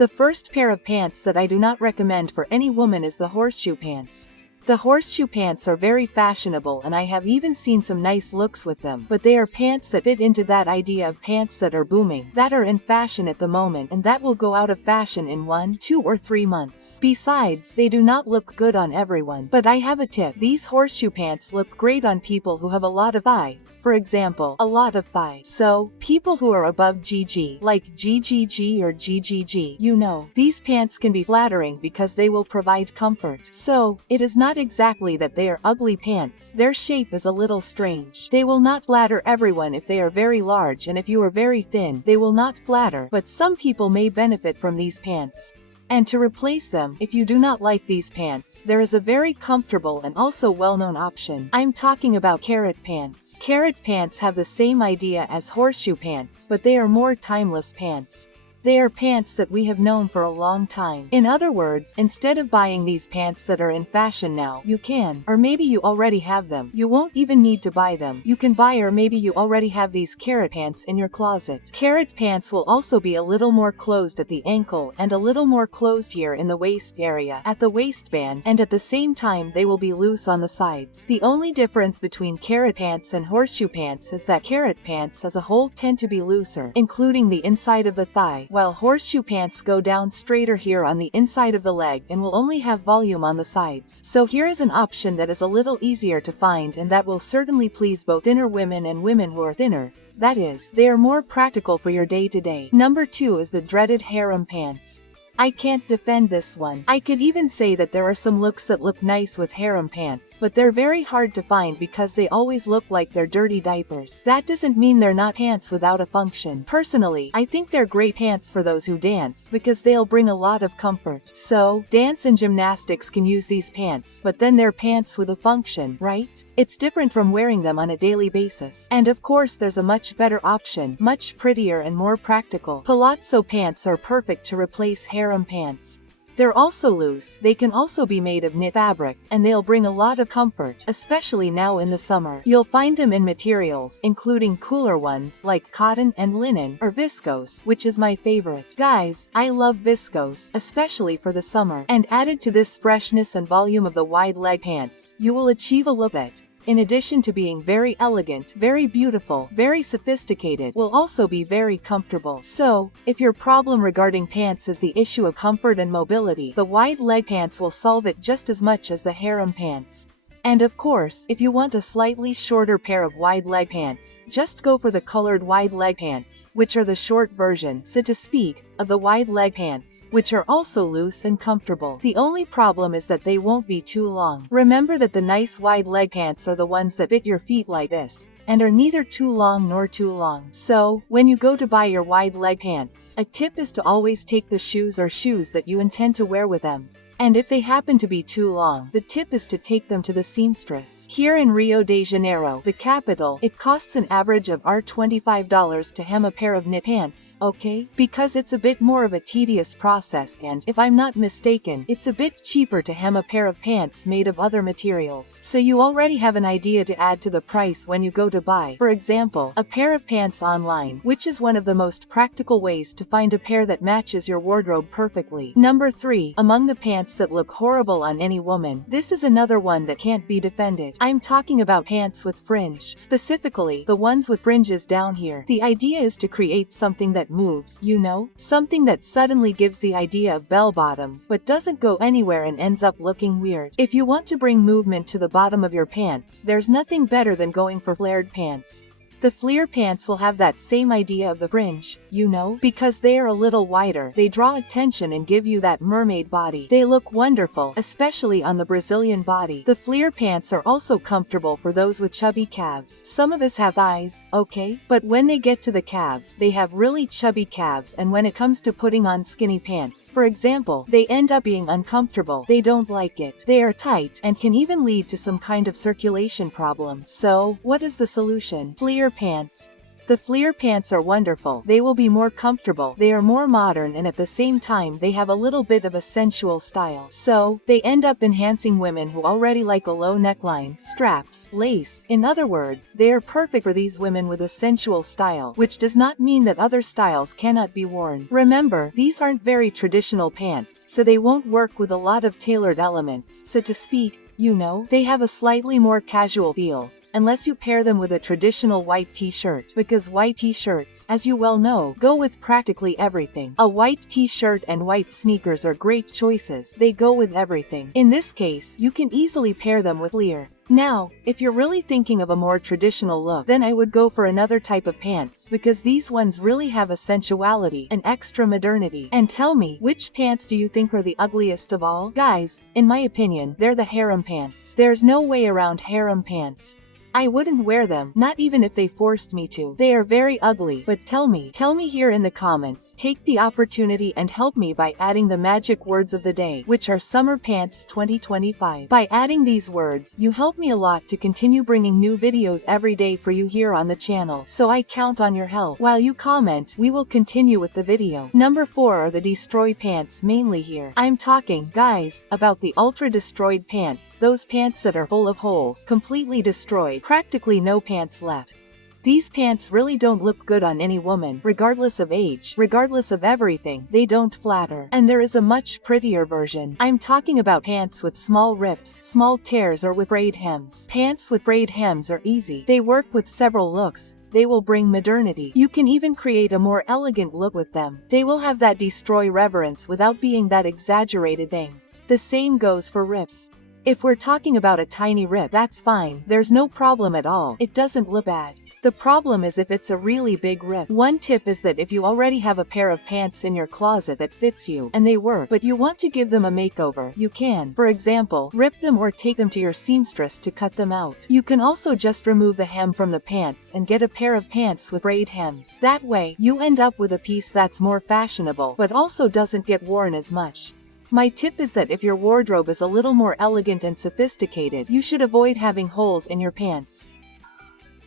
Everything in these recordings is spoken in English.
The first pair of pants that I do not recommend for any woman is the horseshoe pants. The horseshoe pants are very fashionable and I have even seen some nice looks with them, but they are pants that fit into that idea of pants that are booming, that are in fashion at the moment and that will go out of fashion in 1, 2 or 3 months. Besides, they do not look good on everyone. But I have a tip. These horseshoe pants look great on people who have a lot of thigh. For example, a lot of thigh. So, people who are above GG, like GGG or GGG, you know. These pants can be flattering because they will provide comfort. So, it is not exactly that they are ugly pants. Their shape is a little strange. They will not flatter everyone if they are very large, and if you are very thin, they will not flatter, but some people may benefit from these pants. And to replace them, if you do not like these pants, there is a very comfortable and also well-known option. I'm talking about carrot pants. Carrot pants have the same idea as horseshoe pants, but they are more timeless pants. They are pants that we have known for a long time. In other words, instead of buying these pants that are in fashion now, you can, or maybe you already have them. You won't even need to buy them. You can buy, or maybe you already have these carrot pants in your closet. Carrot pants will also be a little more closed at the ankle and a little more closed here in the waist area, at the waistband, and at the same time they will be loose on the sides. The only difference between carrot pants and horseshoe pants is that carrot pants as a whole tend to be looser, including the inside of the thigh, while horseshoe pants go down straighter here on the inside of the leg and will only have volume on the sides. So here is an option that is a little easier to find and that will certainly please both thinner women and women who are thinner. That is, they are more practical for your day-to-day. Number 2 is the dreaded harem pants. I can't defend this one. I could even say that there are some looks that look nice with harem pants, but they're very hard to find because they always look like they're dirty diapers. That doesn't mean they're not pants without a function. Personally, I think they're great pants for those who dance, because they'll bring a lot of comfort. So, dance and gymnastics can use these pants, but then they're pants with a function, right? It's different from wearing them on a daily basis. And of course there's a much better option, much prettier and more practical. Palazzo pants are perfect to replace harem pants. They're also loose, they can also be made of knit fabric, and they'll bring a lot of comfort, especially now in the summer. You'll find them in materials, including cooler ones like cotton and linen, or viscose, which is my favorite. Guys, I love viscose, especially for the summer. And added to this freshness and volume of the wide leg pants, you will achieve a look that, in addition to being very elegant, very beautiful, very sophisticated, will also be very comfortable. So, if your problem regarding pants is the issue of comfort and mobility, the wide leg pants will solve it just as much as the harem pants. And of course, if you want a slightly shorter pair of wide leg pants, just go for the colored wide leg pants, which are the short version, so to speak, of the wide leg pants, which are also loose and comfortable. The only problem is that they won't be too long. Remember that the nice wide leg pants are the ones that fit your feet like this, and are neither too long nor too long. So, when you go to buy your wide leg pants, a tip is to always take the shoes that you intend to wear with them. And if they happen to be too long, the tip is to take them to the seamstress. Here in Rio de Janeiro, the capital, it costs an average of $25 to hem a pair of knit pants, okay? Because it's a bit more of a tedious process and, if I'm not mistaken, it's a bit cheaper to hem a pair of pants made of other materials. So you already have an idea to add to the price when you go to buy, for example, a pair of pants online, which is one of the most practical ways to find a pair that matches your wardrobe perfectly. Number 3, among the pants that look horrible on any woman, this is another one that can't be defended. I'm talking about pants with fringe, specifically the ones with fringes down here. The idea is to create something that moves, you know, something that suddenly gives the idea of bell bottoms but doesn't go anywhere and ends up looking weird. If you want to bring movement to the bottom of your pants, there's nothing better than going for flared pants. The flare pants will have that same idea of the fringe, you know, because they are a little wider. They draw attention and give you that mermaid body. They look wonderful, especially on the Brazilian body. The flare pants are also comfortable for those with chubby calves. Some of us have thighs, okay? But when they get to the calves, they have really chubby calves, and when it comes to putting on skinny pants, for example, they end up being uncomfortable. They don't like it. They are tight, and can even lead to some kind of circulation problem. So, what is the solution? Flare pants. The flare pants are wonderful. They will be more comfortable, they are more modern, and at the same time they have a little bit of a sensual style. So, they end up enhancing women who already like a low neckline, straps, lace. In other words, they are perfect for these women with a sensual style, which does not mean that other styles cannot be worn. Remember, these aren't very traditional pants, so they won't work with a lot of tailored elements, so to speak, you know, they have a slightly more casual feel. Unless you pair them with a traditional white t-shirt, because white t-shirts, as you well know, go with practically everything. A white t-shirt and white sneakers are great choices. They go with everything. In this case, you can easily pair them with leer. Now, if you're really thinking of a more traditional look, then I would go for another type of pants, because these ones really have a sensuality, an extra modernity. And tell me, which pants do you think are the ugliest of all? Guys, in my opinion, they're the harem pants. There's no way around harem pants. I wouldn't wear them, not even if they forced me to. They are very ugly, but tell me here in the comments. Take the opportunity and help me by adding the magic words of the day, which are Summer Pants 2025. By adding these words, you help me a lot to continue bringing new videos every day for you here on the channel, so I count on your help. While you comment, we will continue with the video. Number 4 are the destroyed pants, mainly here. I'm talking, guys, about the ultra destroyed pants, those pants that are full of holes, completely destroyed. Practically no pants left. These pants really don't look good on any woman, regardless of age, regardless of everything. They don't flatter. And there is a much prettier version. I'm talking about pants with small rips, small tears, or with frayed hems. Pants with frayed hems are easy. They work with several looks. They will bring modernity. You can even create a more elegant look with them. They will have that destroy reverence without being that exaggerated thing. The same goes for rips. If we're talking about a tiny rip, that's fine. There's no problem at all. It doesn't look bad. The problem is if it's a really big rip. One tip is that if you already have a pair of pants in your closet that fits you, and they work, but you want to give them a makeover, you can, for example, rip them or take them to your seamstress to cut them out. You can also just remove the hem from the pants and get a pair of pants with frayed hems. That way, you end up with a piece that's more fashionable, but also doesn't get worn as much. My tip is that if your wardrobe is a little more elegant and sophisticated, you should avoid having holes in your pants.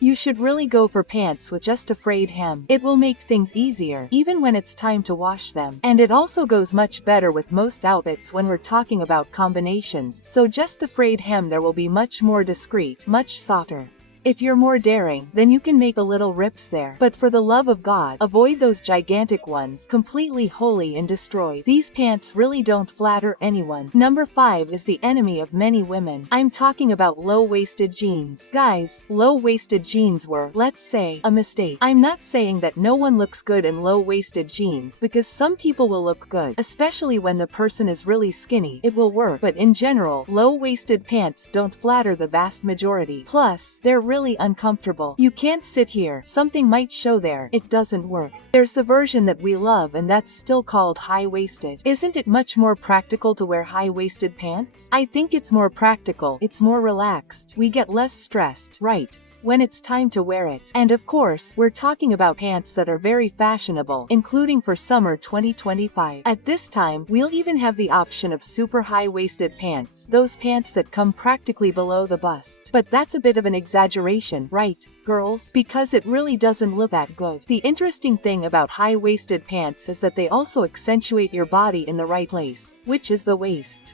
You should really go for pants with just a frayed hem. It will make things easier, even when it's time to wash them. And it also goes much better with most outfits when we're talking about combinations, so just the frayed hem there will be much more discreet, much softer. If you're more daring, then you can make a little rips there. But for the love of God, avoid those gigantic ones, completely holy and destroyed. These pants really don't flatter anyone. Number 5 is the enemy of many women. I'm talking about low-waisted jeans. Guys, low-waisted jeans were, let's say, a mistake. I'm not saying that no one looks good in low-waisted jeans, because some people will look good, especially when the person is really skinny. It will work, but in general, low-waisted pants don't flatter the vast majority. Plus, they're really uncomfortable. You can't sit here, something might show there. It doesn't work. There's the version that we love, and that's still called high-waisted. Isn't it much more practical to wear high-waisted pants? I think it's more practical, it's more relaxed. We get less stressed, right, when it's time to wear it. And of course, we're talking about pants that are very fashionable, including for summer 2025. At this time, we'll even have the option of super high-waisted pants, those pants that come practically below the bust. But that's a bit of an exaggeration, right, girls? Because it really doesn't look that good. The interesting thing about high-waisted pants is that they also accentuate your body in the right place, which is the waist.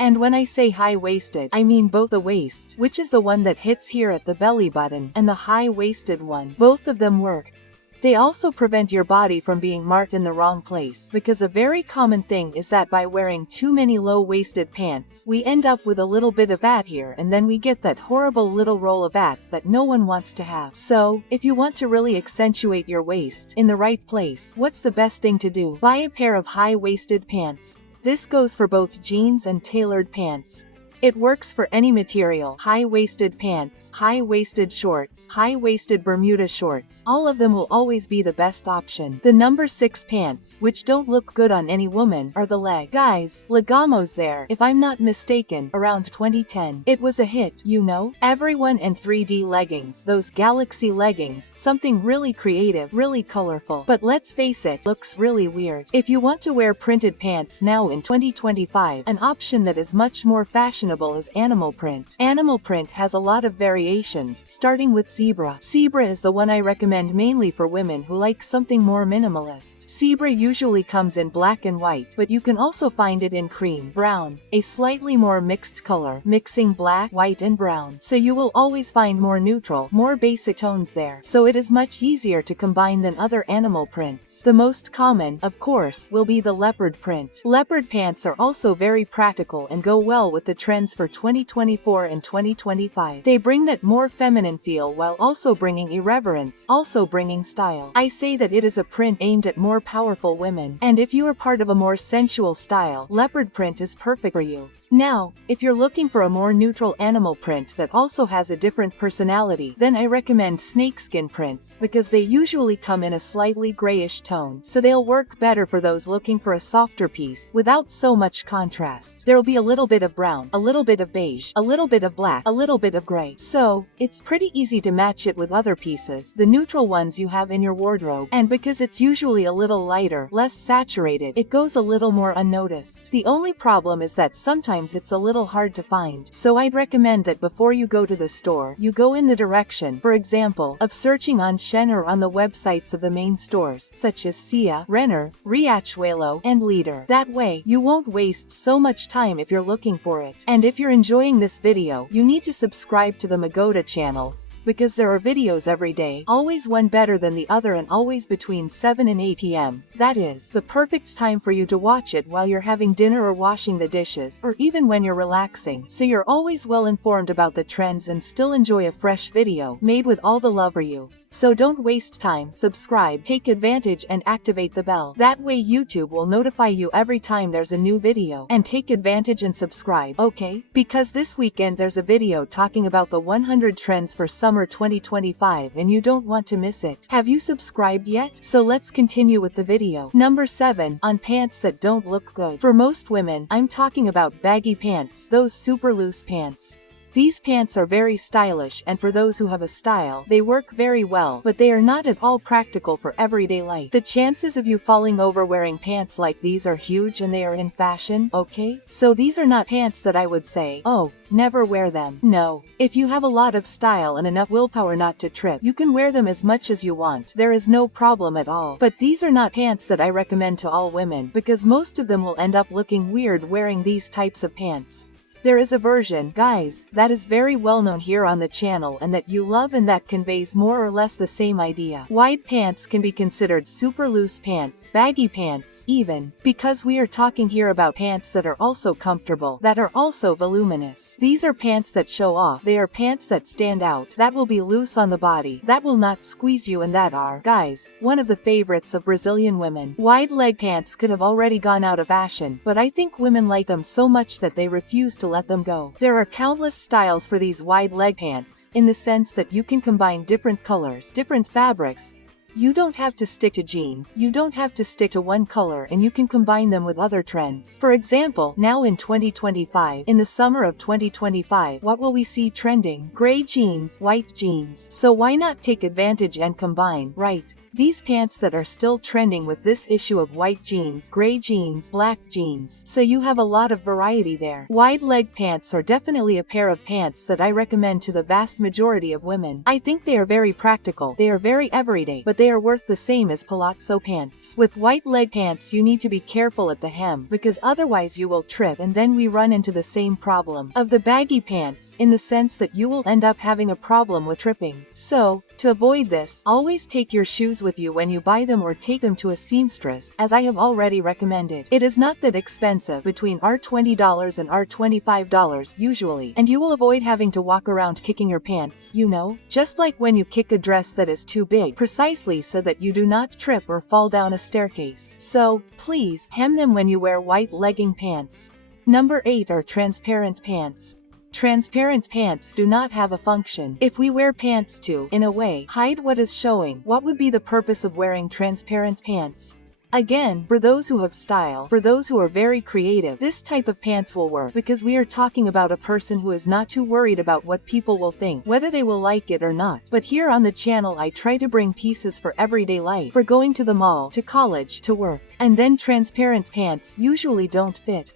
And when I say high-waisted, I mean both the waist, which is the one that hits here at the belly button, and the high-waisted one. Both of them work. They also prevent your body from being marked in the wrong place, because a very common thing is that by wearing too many low-waisted pants, we end up with a little bit of fat here, and then we get that horrible little roll of fat that no one wants to have. So, if you want to really accentuate your waist in the right place, what's the best thing to do? Buy a pair of high-waisted pants. This goes for both jeans and tailored pants. It works for any material. High-waisted pants, high-waisted shorts, high-waisted Bermuda shorts. All of them will always be the best option. The number 6 pants, which don't look good on any woman, are the leg. Guys, Legamo's there, if I'm not mistaken, around 2010. It was a hit, you know? Everyone and 3D leggings, those galaxy leggings, something really creative, really colorful. But let's face it, looks really weird. If you want to wear printed pants now in 2025, an option that is much more fashionable fashionable is animal print. Animal print has a lot of variations, starting with zebra. Zebra is the one I recommend mainly for women who like something more minimalist. Zebra usually comes in black and white, but you can also find it in cream, brown, a slightly more mixed color, mixing black, white and brown. So you will always find more neutral, more basic tones there. So it is much easier to combine than other animal prints. The most common, of course, will be the leopard print. Leopard pants are also very practical and go well with the trends for 2024 and 2025. They bring that more feminine feel while also bringing irreverence, also bringing style. I say that it is a print aimed at more powerful women, and if you are part of a more sensual style, leopard print is perfect for you. Now, if you're looking for a more neutral animal print that also has a different personality, then I recommend snakeskin prints, because they usually come in a slightly grayish tone, so they'll work better for those looking for a softer piece, without so much contrast. There'll be a little bit of brown, a little bit of beige, a little bit of black, a little bit of gray. So, it's pretty easy to match it with other pieces, the neutral ones you have in your wardrobe, and because it's usually a little lighter, less saturated, it goes a little more unnoticed. The only problem is that sometimes it's a little hard to find, so I'd recommend that before you go to the store, you go in the direction, for example, of searching on Shein or on the websites of the main stores, such as Sia, Renner, Riachuelo, and Leader. That way, you won't waste so much time if you're looking for it. And if you're enjoying this video, you need to subscribe to the Magoda channel, because there are videos every day, always one better than the other and always between 7 and 8 p.m. That is the perfect time for you to watch it while you're having dinner or washing the dishes, or even when you're relaxing, so you're always well informed about the trends and still enjoy a fresh video, made with all the love for you. So don't waste time, subscribe, take advantage and activate the bell. That way YouTube will notify you every time there's a new video. And take advantage and subscribe, okay? Because this weekend there's a video talking about the 100 trends for summer 2025 and you don't want to miss it. Have you subscribed yet? So let's continue with the video. Number 7, on pants that don't look good. For most women, I'm talking about baggy pants, those super loose pants. These pants are very stylish, and for those who have a style, they work very well, but they are not at all practical for everyday life. The chances of you falling over wearing pants like these are huge and they are in fashion, okay? So these are not pants that I would say, oh, never wear them. No. If you have a lot of style and enough willpower not to trip, you can wear them as much as you want. There is no problem at all. But these are not pants that I recommend to all women, because most of them will end up looking weird wearing these types of pants. There is a version, guys, that is very well known here on the channel and that you love and that conveys more or less the same idea. Wide pants can be considered super loose pants, baggy pants, even, because we are talking here about pants that are also comfortable, that are also voluminous. These are pants that show off, they are pants that stand out, that will be loose on the body, that will not squeeze you and that are, guys, one of the favorites of Brazilian women. Wide leg pants could have already gone out of fashion, but I think women like them so much that they refuse to let them go. There are countless styles for these wide leg pants, in the sense that you can combine different colors, different fabrics. You don't have to stick to jeans, you don't have to stick to one color, and you can combine them with other trends. For example, now in 2025, in the summer of 2025, what will we see trending? Gray jeans, white jeans. So why not take advantage and combine, right? These pants that are still trending with this issue of white jeans, gray jeans, black jeans. So you have a lot of variety there. Wide leg pants are definitely a pair of pants that I recommend to the vast majority of women. I think they are very practical, they are very everyday, but they are worth the same as palazzo pants. With white leg pants you need to be careful at the hem, because otherwise you will trip and then we run into the same problem of the baggy pants, in the sense that you will end up having a problem with tripping. So, to avoid this, always take your shoes with you when you buy them or take them to a seamstress, as I have already recommended. It is not that expensive, between $20 and $25 usually, and you will avoid having to walk around kicking your pants, you know? Just like when you kick a dress that is too big, precisely so that you do not trip or fall down a staircase. So, please, hem them when you wear white legging pants. Number 8 are transparent pants. Transparent pants do not have a function. If we wear pants to, in a way, hide what is showing, what would be the purpose of wearing transparent pants? Again, for those who have style, for those who are very creative, this type of pants will work, because we are talking about a person who is not too worried about what people will think, whether they will like it or not. But here on the channel I try to bring pieces for everyday life, for going to the mall, to college, to work. And then transparent pants usually don't fit.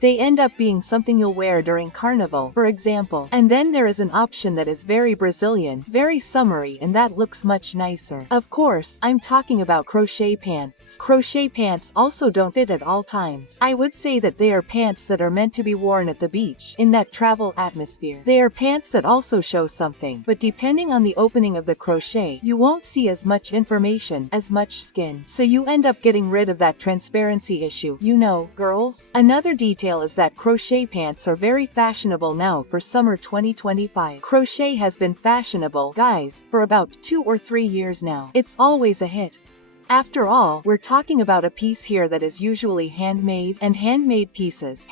They end up being something you'll wear during carnival, for example. And then there is an option that is very Brazilian, very summery, and that looks much nicer. Of course, I'm talking about crochet pants. Crochet pants also don't fit at all times. I would say that they are pants that are meant to be worn at the beach, in that travel atmosphere. They are pants that also show something, but depending on the opening of the crochet, you won't see as much information, as much skin. So you end up getting rid of that transparency issue, you know, girls? Another detail is that crochet pants are very fashionable now for summer 2025. Crochet has been fashionable, guys, for about 2 or 3 years now. It's always a hit. After all, we're talking about a piece here that is usually handmade, and handmade pieces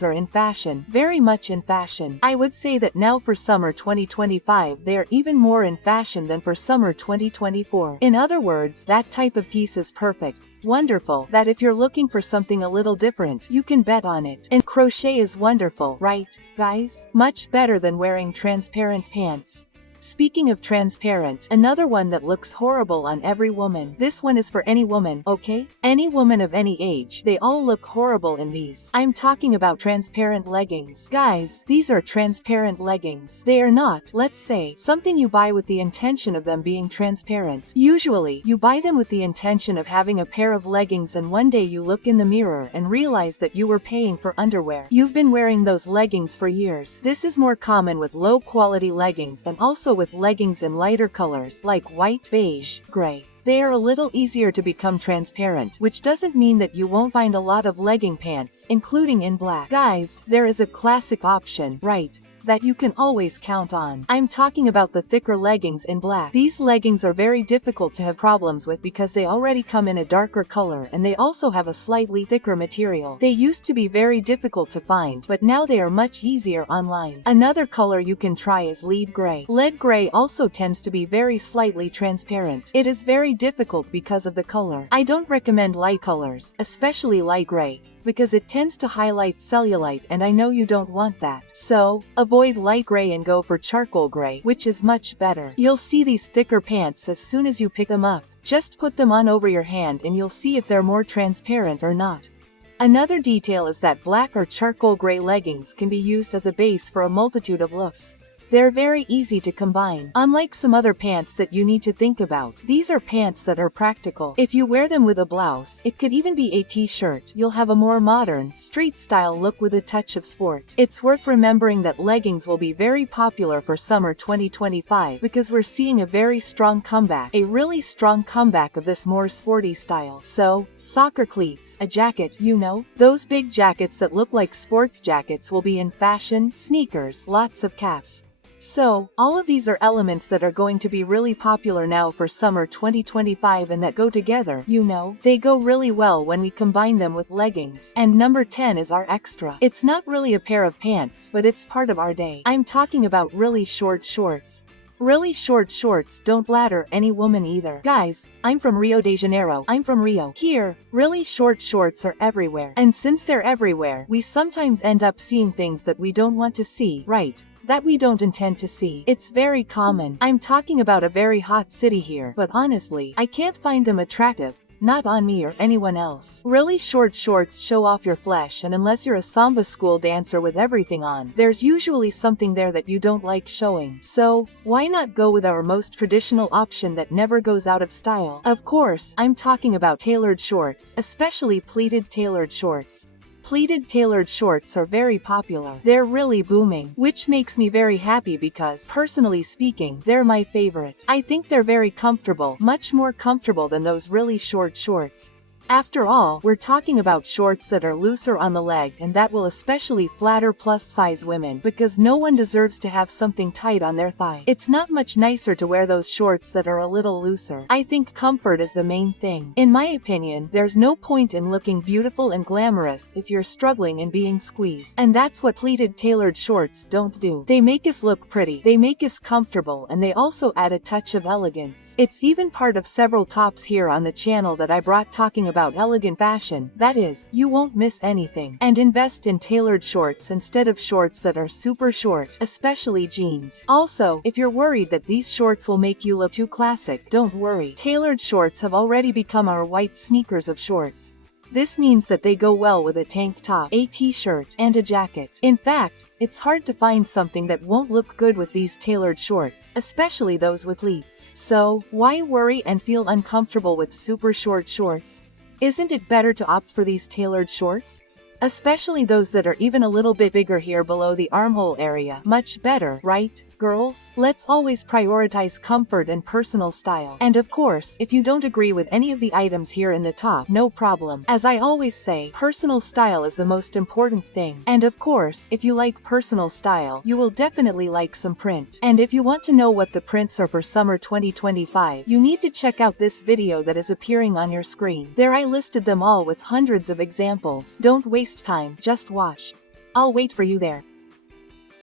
are in fashion, very much in fashion. I would say that now for summer 2025 they are even more in fashion than for summer 2024. In other words, that type of piece is perfect. Wonderful, that if you're looking for something a little different, you can bet on it. And crochet is wonderful, right, guys? Much better than wearing transparent pants. Speaking of transparent, another one that looks horrible on every woman. This one is for any woman, okay? Any woman of any age. They all look horrible in these. I'm talking about transparent leggings. Guys, these are transparent leggings. They are not, let's say, something you buy with the intention of them being transparent. Usually, you buy them with the intention of having a pair of leggings, and one day you look in the mirror and realize that you were paying for underwear. You've been wearing those leggings for years. This is more common with low quality leggings, and also with leggings in lighter colors like white, beige, gray. They are a little easier to become transparent, which doesn't mean that you won't find a lot of legging pants, including in black. Guys, there is a classic option, right, that you can always count on. I'm talking about the thicker leggings in black. These leggings are very difficult to have problems with because they already come in a darker color, and they also have a slightly thicker material. They used to be very difficult to find, but now they are much easier online. Another color you can try is lead gray. Lead gray also tends to be very slightly transparent. It is very difficult because of the color. I don't recommend light colors, especially light gray, because it tends to highlight cellulite, and I know you don't want that. So, avoid light gray and go for charcoal gray, which is much better. You'll see these thicker pants as soon as you pick them up. Just put them on over your hand and you'll see if they're more transparent or not. Another detail is that black or charcoal gray leggings can be used as a base for a multitude of looks. They're very easy to combine. Unlike some other pants that you need to think about, these are pants that are practical. If you wear them with a blouse, it could even be a t-shirt, you'll have a more modern, street-style look with a touch of sport. It's worth remembering that leggings will be very popular for summer 2025 because we're seeing a very strong comeback, a really strong comeback of this more sporty style. So, soccer cleats, a jacket, you know, those big jackets that look like sports jackets will be in fashion, sneakers, lots of caps. So, all of these are elements that are going to be really popular now for summer 2025 and that go together, you know. They go really well when we combine them with leggings. And number 10 is our extra. It's not really a pair of pants, but it's part of our day. I'm talking about really short shorts. Really short shorts don't flatter any woman either. Guys, I'm from Rio de Janeiro. I'm from Rio. Here, really short shorts are everywhere. And since they're everywhere, we sometimes end up seeing things that we don't want to see, right? That we don't intend to see. It's very common. I'm talking about a very hot city here, but honestly, I can't find them attractive. Not on me or anyone else. Really short shorts show off your flesh, and unless you're a samba school dancer with everything on, there's usually something there that you don't like showing. So, why not go with our most traditional option that never goes out of style? Of course, I'm talking about tailored shorts, especially pleated tailored shorts. Pleated tailored shorts are very popular. They're really booming, which makes me very happy because, personally speaking, they're my favorite. I think they're very comfortable, much more comfortable than those really short shorts. After all, we're talking about shorts that are looser on the leg, and that will especially flatter plus-size women, because no one deserves to have something tight on their thigh. It's not much nicer to wear those shorts that are a little looser. I think comfort is the main thing. In my opinion, there's no point in looking beautiful and glamorous if you're struggling and being squeezed. And that's what pleated tailored shorts don't do. They make us look pretty, they make us comfortable, and they also add a touch of elegance. It's even part of several tops here on the channel that I brought talking about elegant fashion. That is, you won't miss anything. And invest in tailored shorts instead of shorts that are super short, especially jeans. Also, if you're worried that these shorts will make you look too classic, don't worry. Tailored shorts have already become our white sneakers of shorts. This means that they go well with a tank top, a t-shirt, and a jacket. In fact, it's hard to find something that won't look good with these tailored shorts, especially those with pleats. So, why worry and feel uncomfortable with super short shorts? Isn't it better to opt for these tailored shorts? Especially those that are even a little bit bigger here below the armhole area. Much better, right, girls? Let's always prioritize comfort and personal style. And of course, if you don't agree with any of the items here in the top, no problem. As I always say, personal style is the most important thing. And of course, if you like personal style, you will definitely like some print. And if you want to know what the prints are for summer 2025, you need to check out this video that is appearing on your screen. There I listed them all with hundreds of examples. Don't waste time, just watch. I'll wait for you there.